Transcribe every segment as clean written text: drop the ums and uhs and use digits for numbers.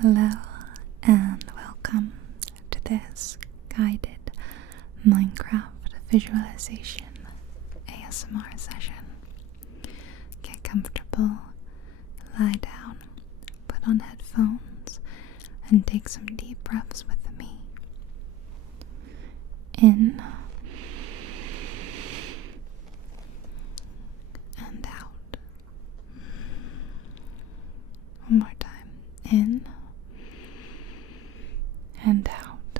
Hello and welcome to this guided Minecraft visualization ASMR session. Get comfortable, lie down, put on headphones, and take some deep breaths with me. In and out. One more time. In and out.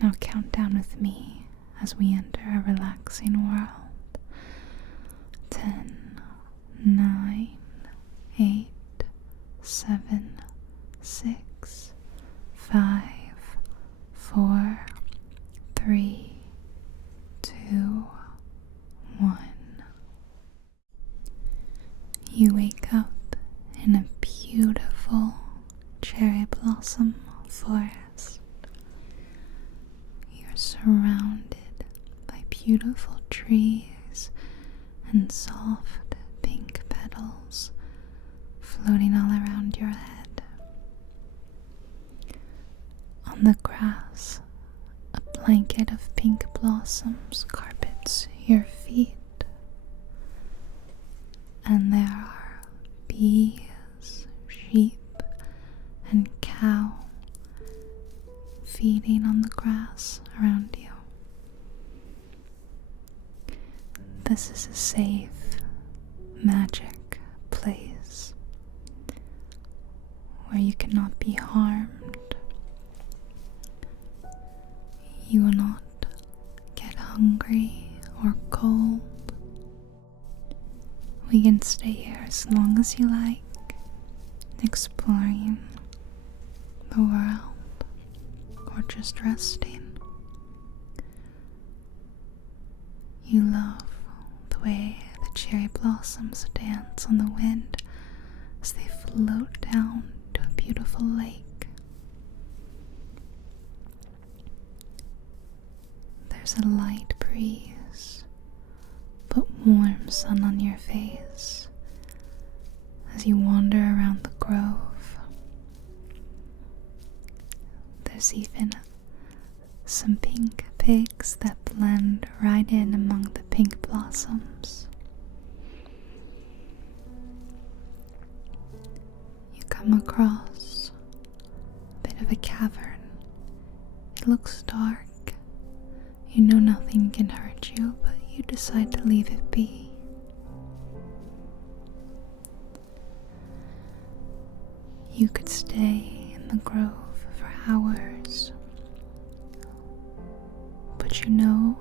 Now count down with me as we enter a relaxing world. 10, 9, 8, 7, 6, 5, 4, 3, 2, 1. You wake up in a beautiful cherry blossom forest. You're surrounded by beautiful trees and soft pink petals floating all around your head. On the grass, a blanket of pink blossoms carpets your feet, and there are bees, sheep, and cow feeding on the grass around you. This is a safe, magic place where you cannot be harmed. You will not get hungry or cold. We can stay here as long as you like, exploring the world or just resting. You love the way the cherry blossoms dance on the wind as they float down to a beautiful lake. There's a light breeze, but warm sun on your face as you wander around the grove. There's even some pink pigs that blend right in among the pink blossoms. You come across a bit of a cavern. It looks dark. You know nothing can hurt you, but you decide to leave it be. You could stay in the grove for hours, but you know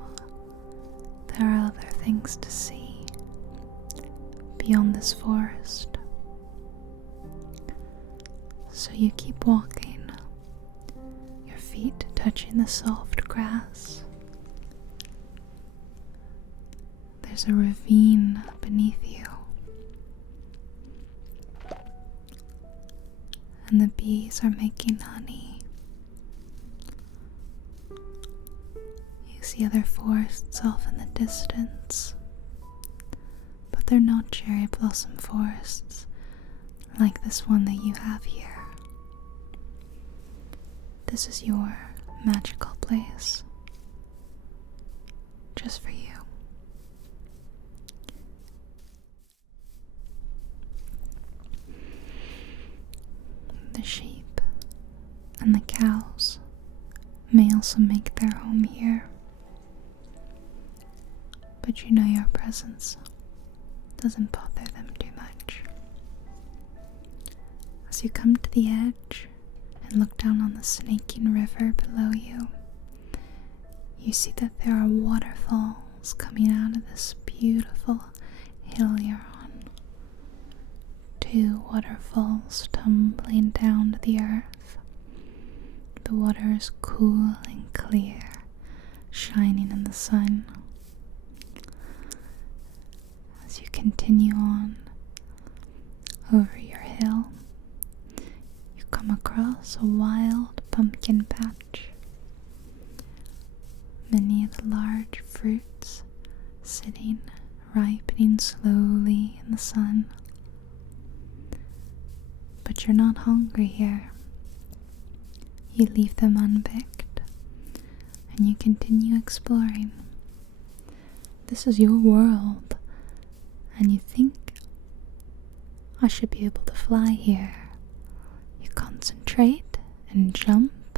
there are other things to see beyond this forest. So you keep walking, your feet touching the soft grass. There's a ravine beneath you, and the bees are making honey. You see other forests off in the distance, but they're not cherry blossom forests like this one that you have here. This is your magical place, just for you. The sheep and the cows may also make their home here, but you know your presence doesn't bother them too much. As you come to the edge and look down on the snaking river below you, you see that there are waterfalls coming out of this beautiful hill you're on. 2 waterfalls tumbling down to the earth. The water is cool and clear, shining in the sun. As you continue on over your hill, you come across a wild pumpkin patch. Many of the large fruits sitting, ripening slowly in the sun. But you're not hungry here. You leave them unpicked, and you continue exploring. This is your world, and you think, I should be able to fly here. You concentrate and jump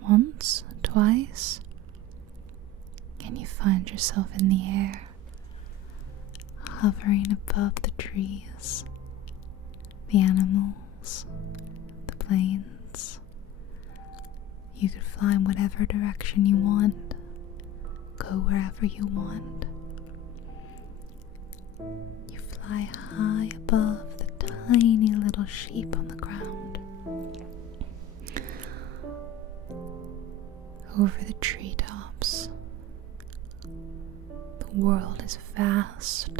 once, twice, and you find yourself in the air, hovering above the trees, the animals, the plains. You could fly in whatever direction you want, go wherever you want. You fly high above the tiny little sheep on the ground, over the treetops. The world is vast,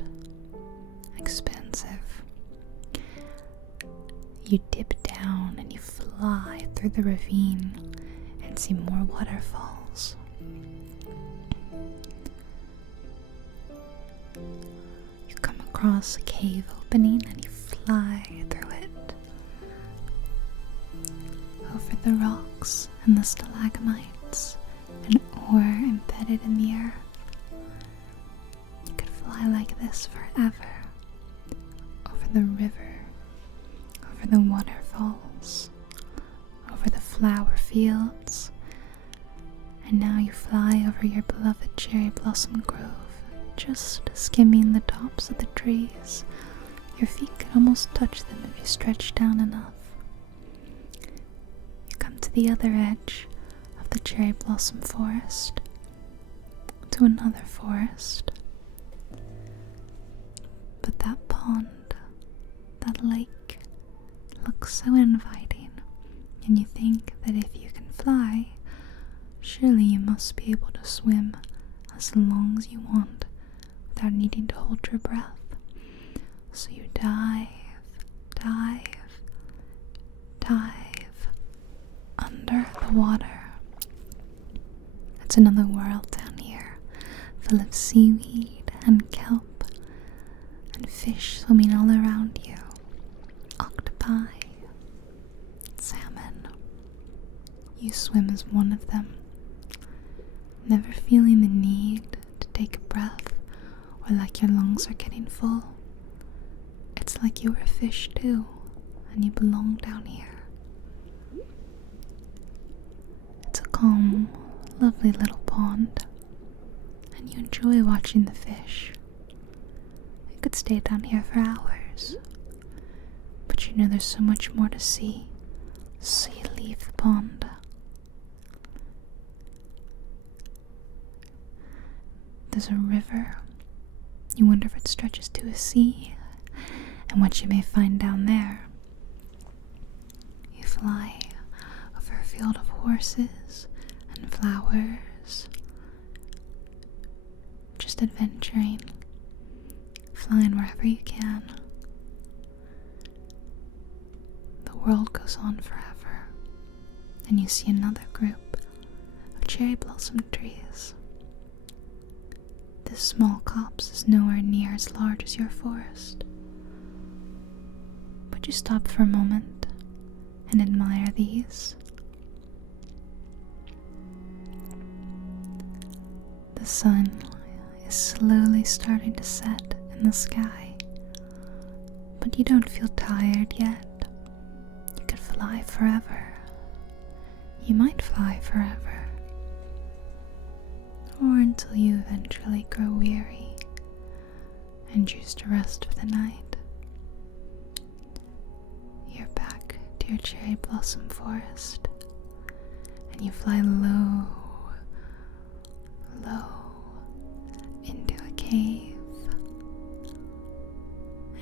expansive. You dip down and you fly through the ravine and see more waterfalls. You come across a cave opening and you fly through it, over the rocks and the stalagmites and ore embedded in the earth. You could fly like this forever, over the river, over the waterfalls, over the flower fields, and now you fly over your beloved cherry blossom grove, just skimming the tops of the trees. Your feet could almost touch them if you stretch down enough. You come to the other edge of the cherry blossom forest, to another forest. But that pond, that lake, looks so inviting, and you think that if you can fly, surely you must be able to swim as long as you want without needing to hold your breath. So you dive, dive, dive under the water. It's another world down here, full of seaweed and kelp and fish swimming all around you, octopi, salmon. You swim as one of them, never feeling the need to take a breath or like your lungs are getting full. It's like you were a fish too, and you belong down here. It's a calm, lovely little pond, and you enjoy watching the fish. You could stay down here for hours, but you know there's so much more to see, so you leave the pond. There's a river. You wonder if it stretches to a sea, and what you may find down there. You fly over a field of horses and flowers, just adventuring, flying wherever you can. The world goes on forever, and you see another group of cherry blossom trees. This small copse is nowhere near as large as your forest. But you stop for a moment and admire these. The sun is slowly starting to set in the sky, but you don't feel tired yet. You could fly forever. You might fly forever. Or until you eventually grow weary and choose to rest for the night. You're back to your cherry blossom forest, and you fly low, low into a cave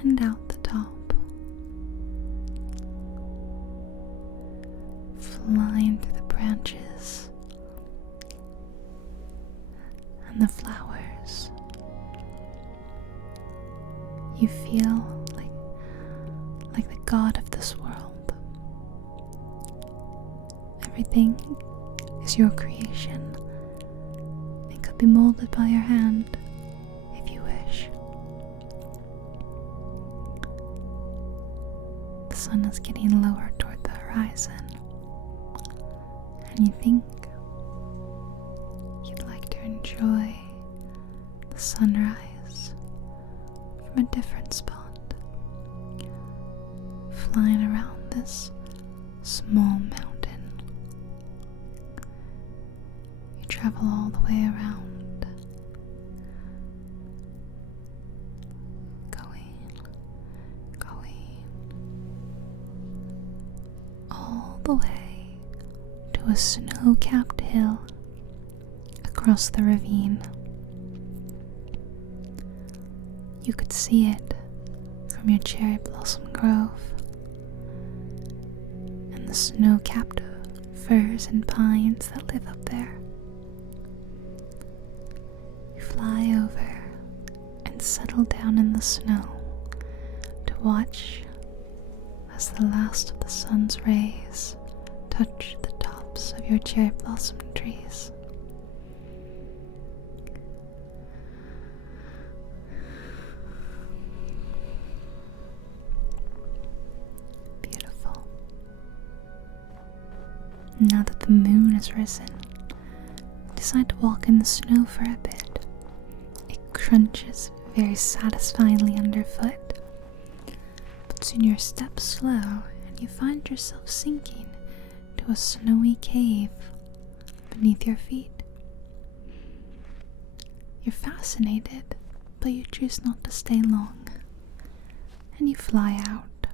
and out the top, flying through the branches and the flowers. You feel like the god of this world. Everything is your creation and could be molded by your hand if you wish. The sun is getting lower toward the horizon, and you think you'd like to enjoy the sunrise from a different spot, flying around this small mountain. You travel all the way around, going all the way to a snow-capped hill across the ravine. You could see it from your cherry blossom grove, and the snow-capped firs and pines that live up there. You fly over and settle down in the snow to watch as the last of the sun's rays touch the tops of your cherry blossom trees. Beautiful. Now that the moon has risen, you decide to walk in the snow for a bit. It crunches very satisfyingly underfoot, but soon your steps slow and you find yourself sinking to a snowy cave beneath your feet. You're fascinated, but you choose not to stay long, and you fly out.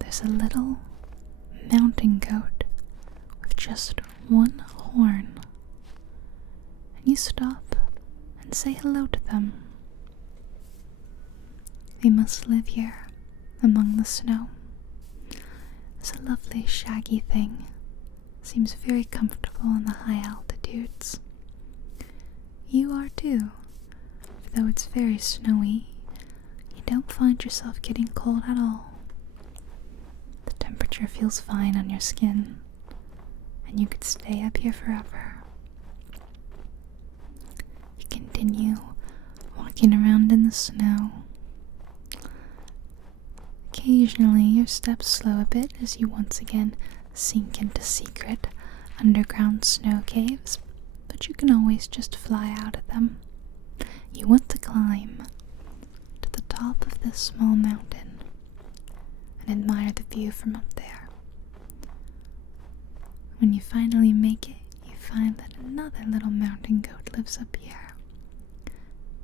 There's a little mountain goat with just one horn, and you stop and say hello to them. They must live here among the snow. It's a lovely shaggy thing. Seems very comfortable in the high altitudes. You are too, for though it's very snowy, you don't find yourself getting cold at all. The temperature feels fine on your skin, and you could stay up here forever. You continue walking around in the snow. Occasionally your steps slow a bit as you once again sink into secret underground snow caves, but you can always just fly out of them. You want to climb to the top of this small mountain and admire the view from up there. When you finally make it, you find that another little mountain goat lives up here.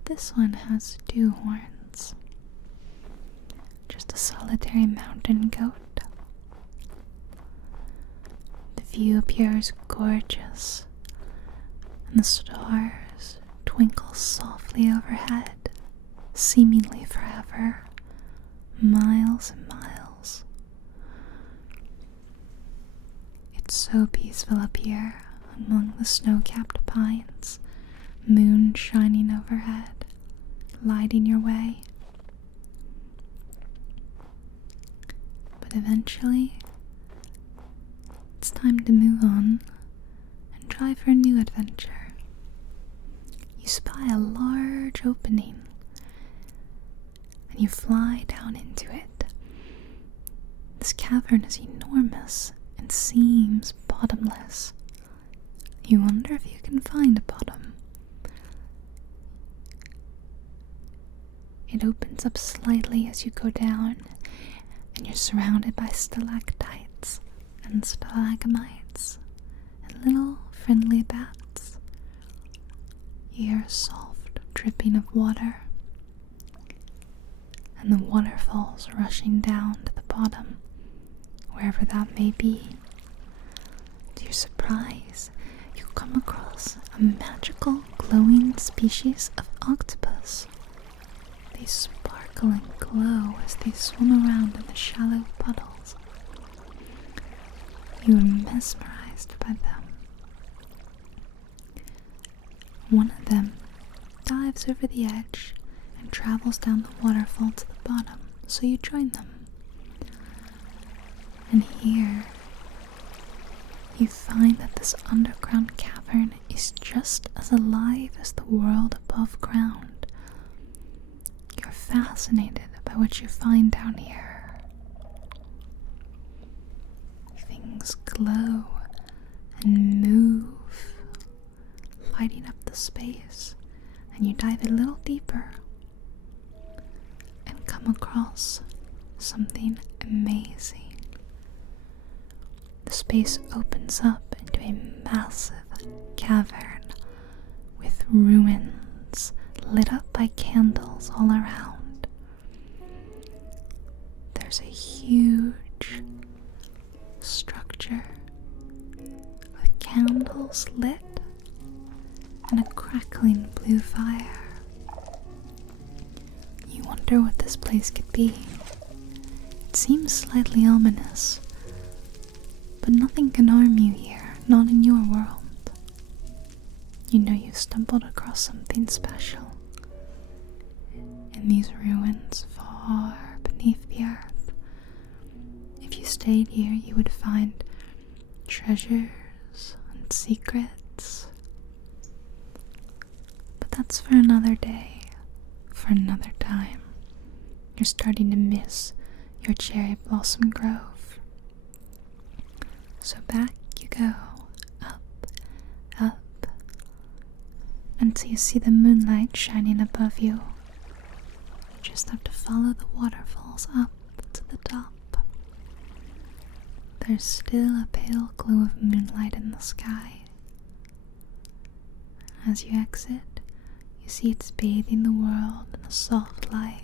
This one has 2 horns. Just a solitary mountain goat. The view up here is gorgeous, and the stars twinkle softly overhead, seemingly forever, miles and miles. It's so peaceful up here among the snow-capped pines, moon shining overhead, lighting your way. But eventually, it's time to move on and try for a new adventure. You spy a large opening, and you fly down into it. This cavern is enormous and seems bottomless. You wonder if you can find a bottom. It opens up slightly as you go down, and you're surrounded by stalactites and stalagmites and little friendly bats. You hear a soft dripping of water, and the waterfalls rushing down to the bottom, wherever that may be. To your surprise, you come across a magical glowing species of octopus. They sparkle and glow as they swim around in the shallow puddles. You are mesmerized by them. One of them dives over the edge and travels down the waterfall to the bottom, so you join them. And here, you find that this underground cavern is just as alive as the world above ground. You're fascinated by by what you find down here. Things glow and move, lighting up the space, and you dive a little deeper and come across something amazing. The space opens up into a massive cavern with ruins lit up by candles all around. There's a huge structure with candles lit and a crackling blue fire. You wonder what this place could be. It seems slightly ominous, but nothing can harm you here, not in your world. You know you've stumbled across something special in these ruins far beneath the earth. If you stayed here, you would find treasures and secrets. But that's for another day, for another time. You're starting to miss your cherry blossom grove. So back you go, up, up, until you see the moonlight shining above you. You just have to follow the waterfalls up to the top. There's still a pale glow of moonlight in the sky. As you exit, you see it's bathing the world in a soft light.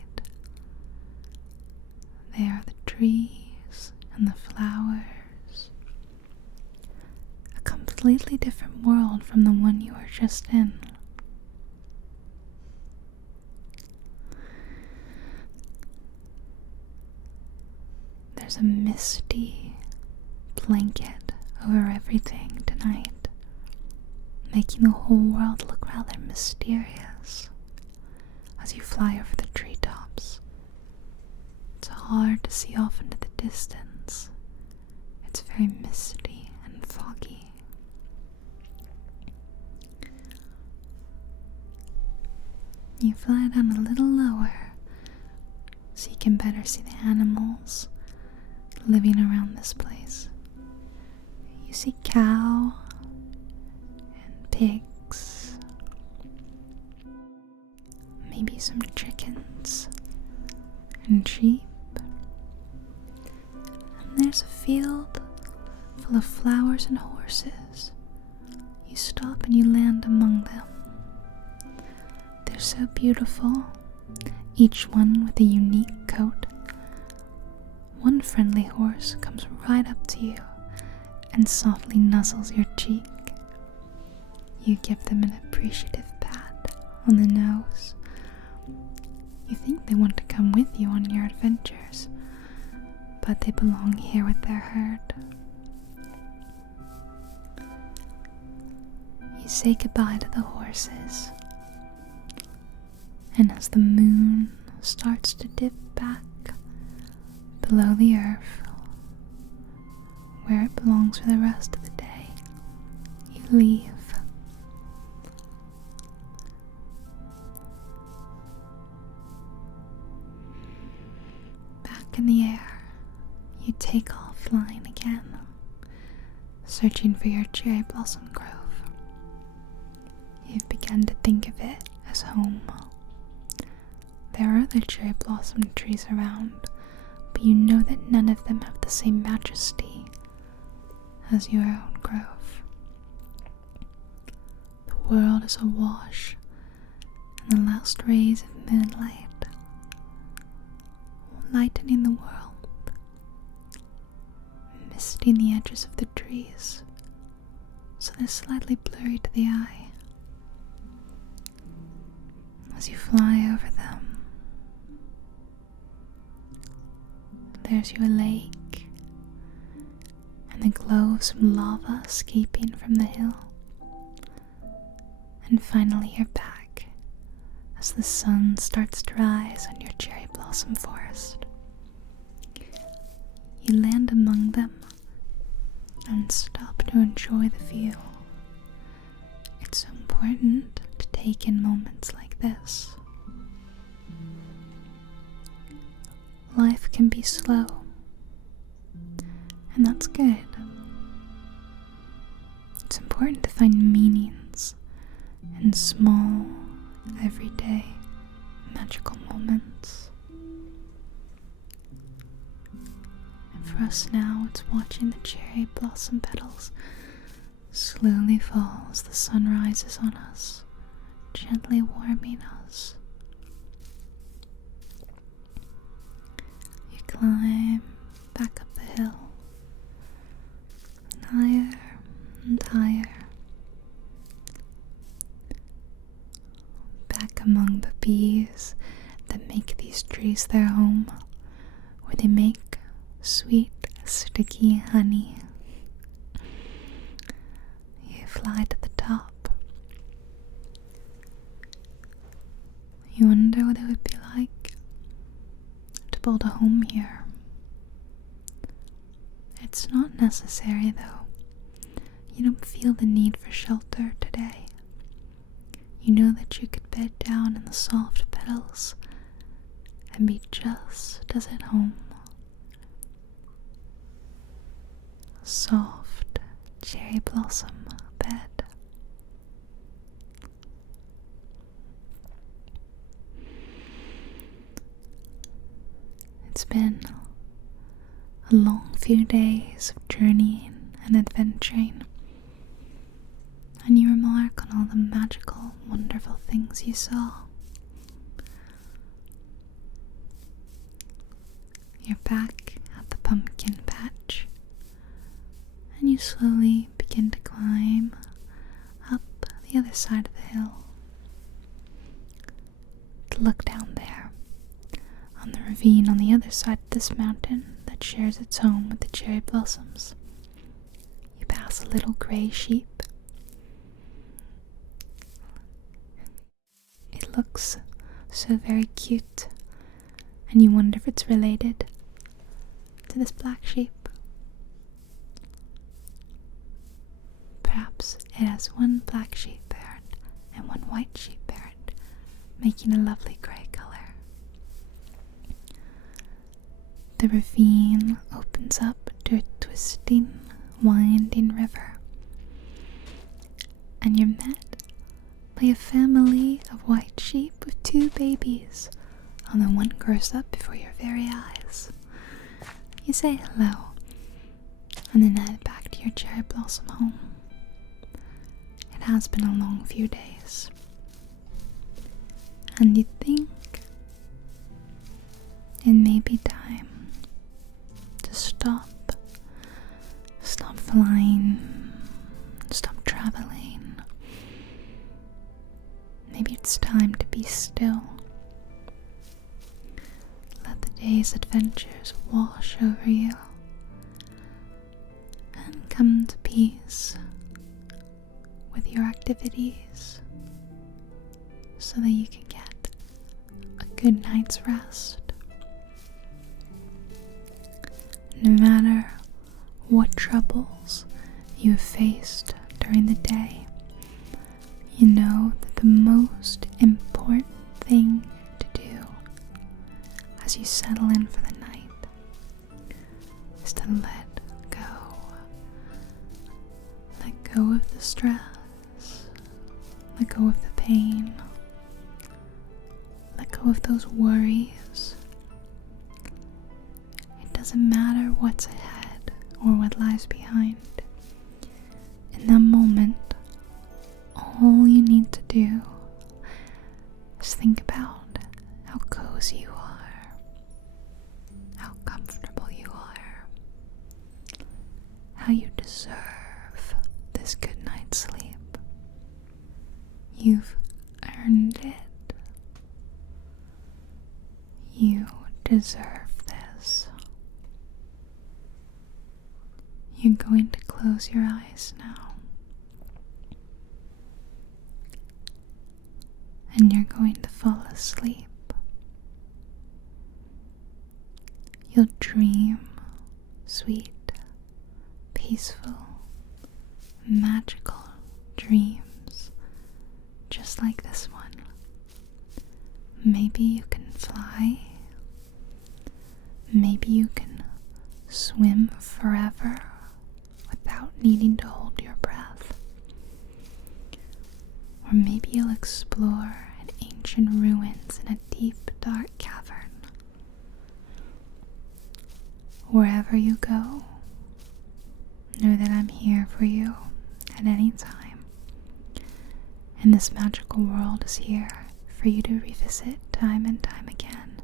There are the trees and the flowers. A completely different world from the one you were just in. There's a misty blanket over everything tonight, making the whole world look rather mysterious as you fly over the treetops. It's hard to see off into the distance. It's very misty and foggy. You fly down a little lower so you can better see the animals living around this place. You see cow and pigs, maybe some chickens and sheep, and there's a field full of flowers and horses. You stop and you land among them. They're so beautiful, each one with a unique coat. One friendly horse comes right up to you and softly nuzzles your cheek. You give them an appreciative pat on the nose. You think they want to come with you on your adventures, but they belong here with their herd. You say goodbye to the horses, and as the moon starts to dip back below the earth, where it belongs for the rest of the day, you leave. Back in the air, you take off flying again, searching for your cherry blossom grove. You've begun to think of it as home. There are other cherry blossom trees around, but you know that none of them have the same majesty as your own grove. The world is awash in the last rays of moonlight, lightening the world, misting the edges of the trees so they're slightly blurry to the eye. As you fly over them, there's your lake and the glow of some lava escaping from the hill. And finally you're back as the sun starts to rise on your cherry blossom forest. You land among them and stop to enjoy the view. It's so important to take in moments like this. life can be slow, and that's good. It's important to find meanings in small, everyday, magical moments. And for us now, it's watching the cherry blossom petals slowly fall as the sun rises on us, gently warming us. You climb back up the hill, and higher and higher, back among the bees that make these trees their home, where they make sweet, sticky honey. You fly to the top. You wonder what it would be like to build a home here. It's not necessary, though. You don't feel the need for shelter today. You know that you could bed down in the soft petals and be just as at home. A soft cherry blossom bed. It's been a long few days of journeying and adventuring, and you remark on all the magical, wonderful things you saw. You're back at the pumpkin patch, and you slowly begin to climb up the other side of the hill to look down there on the ravine on the other side of this mountain that shares its home with the cherry blossoms. You pass a little gray sheep. It looks so very cute, and you wonder if it's related to this black sheep. Perhaps it has one black sheep parent and one white sheep parent, making a lovely grey color. The ravine opens up to a twisting, winding river, and you're met by a family of white sheep with 2 babies, although one grows up before your very eyes. You say hello, and then head back to your cherry blossom home. It has been a long few days, and you think it may be time to stop flying, stop traveling. Maybe it's time to be still. Let the day's adventures wash over you and come to peace with your activities so that you can get a good night's rest. No matter what troubles you have faced during the day, you know that the most important thing to do as you settle in for the night is to let go. Let go of the stress, let go of the pain, let go of those worries. It doesn't matter what's ahead or what lies behind. In that moment, all you need to do is think about how cozy you are, how comfortable you are, how you deserve this good night's sleep. You've earned it. You deserve this. You're going to close your eyes now, and you're going to fall asleep. You'll dream sweet, peaceful, magical dreams just like this one. Maybe you can fly. Maybe you can swim forever without needing to hold your breath. Or maybe you'll explore an ancient ruins in a deep, dark cavern. Wherever you go, know that I'm here for you at any time. And this magical world is here for you to revisit time and time again.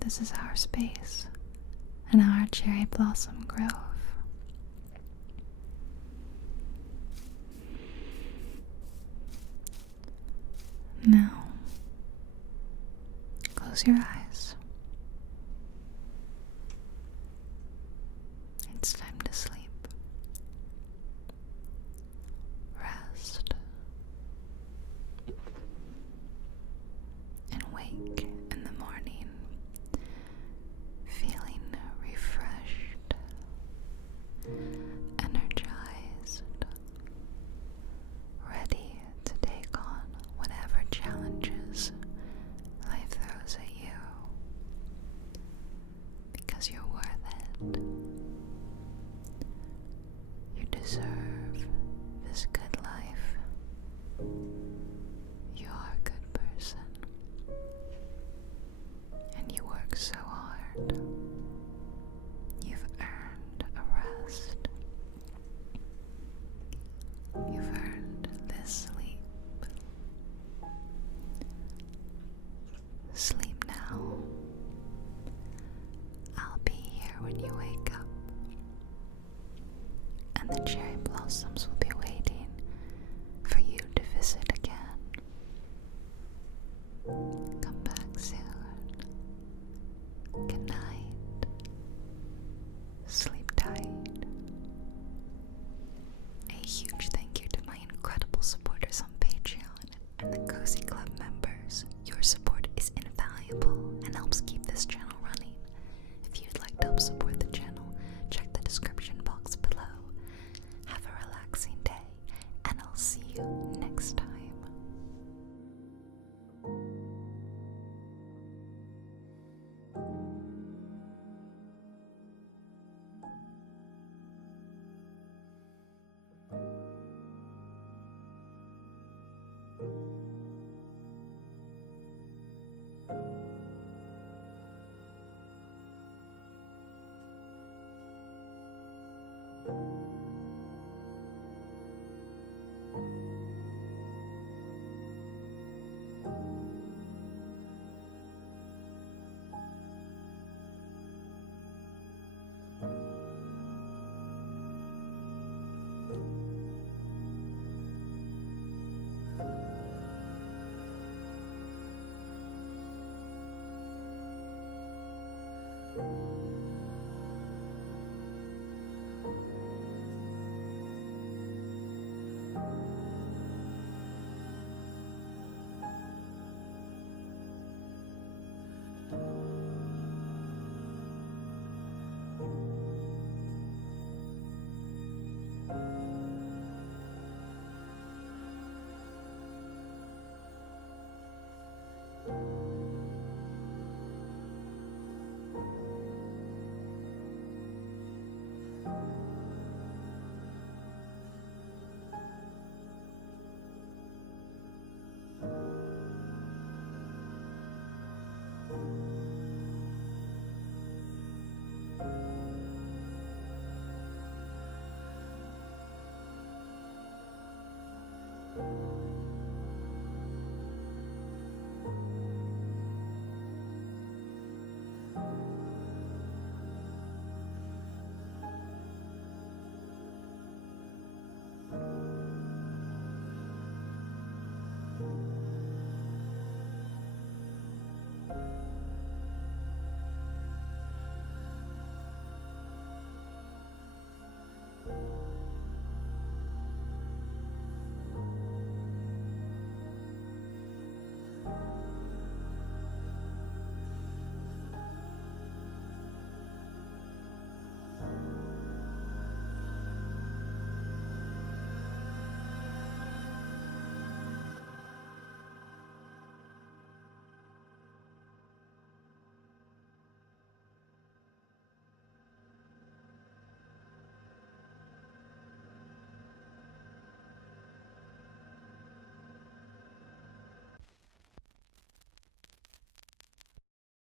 This is our space and our cherry blossom grove. Now, close your eyes. It's time to sleep. Rest. And wake in the morning feeling refreshed, energized, ready to take on whatever challenges life throws at you, because you're worth it. You deserve this good life. You are a good person, and you work so hard. You've earned a rest. You've earned this sleep. Sleep now. I'll be here when you wake up, and the cherry